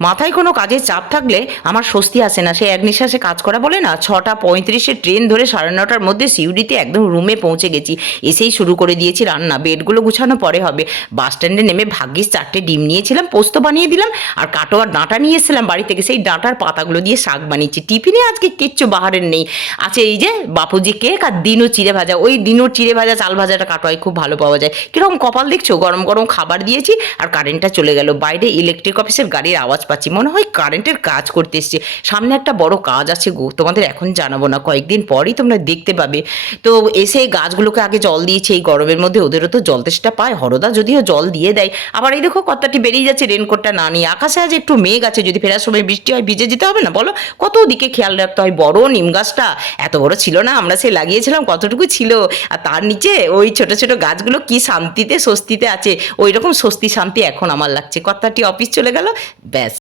মাথায় কোনো কাজের চাপ থাকলে আমার স্বস্তি আসে না। সে এক নিঃশ্বাসে কাজ করা বলে না। 6:35 ট্রেন ধরে 9:30টার মধ্যে সিউড়িতে একদম রুমে পৌঁছে গেছি। এসেই শুরু করে দিয়েছি রান্না। বেডগুলো গুছানো পরে হবে। বাস স্ট্যান্ডে নেমে ভাগ্যিস 4টে ডিম নিয়েছিলাম, পোস্ত বানিয়ে দিলাম। আর কাটো আর ডাঁটা নিয়ে এসেছিলাম বাড়ি থেকে, সেই ডাঁটার পাতাগুলো দিয়ে শাক বানিয়েছি। টিফিনে আজকে কিচ্ছু বাহারের নেই। আছে এই যে বাপুজি কেক আর দিনু চিড়ে ভাজা। ওই দিনু চিড়ে ভাজা চাল ভাজাটা কাটোয়ায় খুব ভালো পাওয়া যায়। কিরকম কপাল দেখছো, গরম গরম খাবার দিয়েছি আর কারেন্টটা চলে গেল। বাইরে ইলেকট্রিক অফিসের গাড়ির আওয়াজ পাচ্ছি, মনে হয় কারেন্টের কাজ করতে এসছে। সামনে একটা বড় কাজ আছে গো, তোমাদের এখন জানাবো না, কয়েকদিন পরই তোমরা দেখতে পাবে। তো এসে গাছগুলোকে আগে জল দিয়েছি এই গরমের মধ্যে, ওদেরও তো জল তেষ্টা পায়। হরদা যদিও জল দিয়ে দেয়, আবার এই দেখো কর্তাটি বেরিয়ে যাচ্ছে রেনকোটটা না নিয়ে। আকাশে আজ একটু মেঘ আছে, যদি ফেরার সময় বৃষ্টি হয় ভিজে যেতে হবে না বলো? কত দিকে খেয়াল রাখতে হয়। বড় নিম গাছটা এত বড় ছিল না, আমরা সে লাগিয়েছিলাম কতটুকু ছিল। আর তার নিচে ওই ছোট ছোট গাছগুলো কি শান্তিতে স্বস্তিতে আছে, ওই রকম স্বস্তি শান্তি এখন আমার লাগছে। কর্তাটি অফিস চলে গেল, ব্যাস।